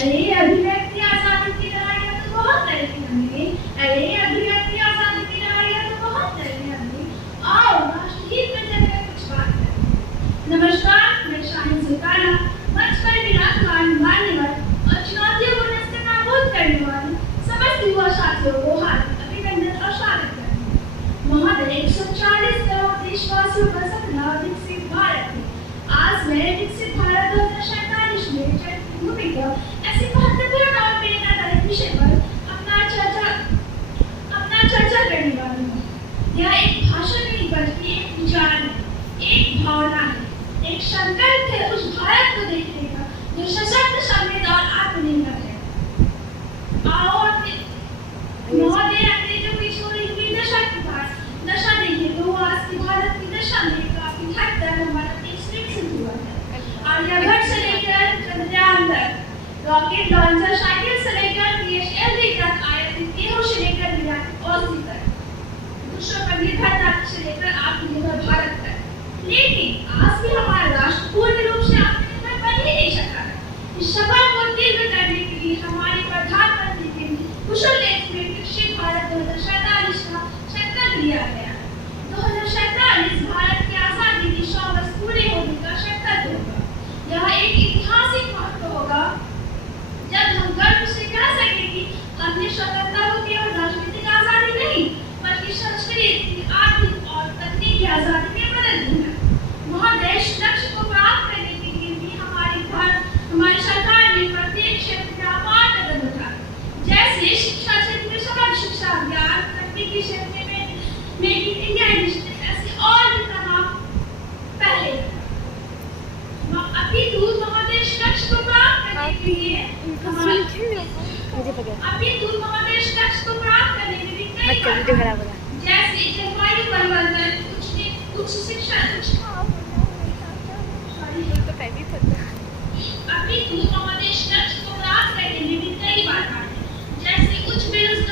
अरे अभिव्यक्ति आजादी की लड़ाइयाँ तो बहुत लड़ी हमने। अरे अभिव्यक्ति आजादी की लड़ाइयाँ तो बहुत लड़ी हमने। आओ राष्ट्रहित में चलकर कुछ बात करते हैं। नमस्कार, मैं शाहिन सुल्ताना, मंच पर विराजमान मान्यवर और चुनौतियों को नस्तानाबूद करने वाले समस्त युवा साथियों को हार्दिक अभिनंदन और स्वागत करते हैं। महोदय, 140 करोड़ देशवासियों का सपना विकसित भारत है। आज मैं विकसित भारत 2047 में चलती भूमिका ऐसी महत्वपूर्ण और प्रेरणादायक विषय पर अपना चर्चा करने वाली हूँ। यह एक भाषण नहीं बल्कि एक विचार है, एक भावना है, एक संकल्प है उस भारत को देखने का जो सशक्त, समृद्ध और आत्मनिर्भर है। महोदय, अंग्रेजों की छोड़ी हुई दशा देखिए तो आज की भारत की दशा में काफी हद तक हमारा देश विकसित हुआ है। आर्यभट्ट से लेकर चंद्रयान तक, रॉकेट लॉन्चर साइकिल से लेकर PSLV तक, आयातित गेहूं से लेकर निर्यातित औषधि तक, दूसरों पर निर्भरता से लेकर आत्मनिर्भर भारत तक। लेकिन आज भी हमारा राष्ट्र पूर्ण रूप से आत्मनिर्भर बन ही नहीं सका है। इस सफर को तीव्र करने के लिए हमारे प्रधानमंत्री के कुशल नेतृत्व में विकसित भारत 2047 का संकल्प लिया गया। 2047 भारत की आजादी की 100 वर्ष पूरे होने का संकल्प होगा। यह एक ऐतिहासिक महत्व होगा जब हम गर्व से कह सकें कि हमने स्वतंत्रता को केवल राजनीतिक आजादी नहीं बल्कि सांस्कृतिक, आर्थिक और तकनीकी आजादी में बदल दिया। महोदय, लक्ष्य को प्राप्त करने के लिए भी हमारी सरकार ने प्रत्येक क्षेत्र में अपार कदम उठाए, जैसे शिक्षा क्षेत्र में समग्र शिक्षा अभियान, तकनीकी क्षेत्र में मेक इन इंडिया इनिशिएटिव, ऐसे और भी तमाम पहले। अभी दूर महोदय लक्ष्य को प्राप्त करने के लिए भी कई जैसे जलवायु परिवर्तन, उच्च शिक्षा, अभी दूर महोदय लक्ष्य को प्राप्त करने में भी कई बाधाएं हैं, जैसे उच्च बेरोजगारी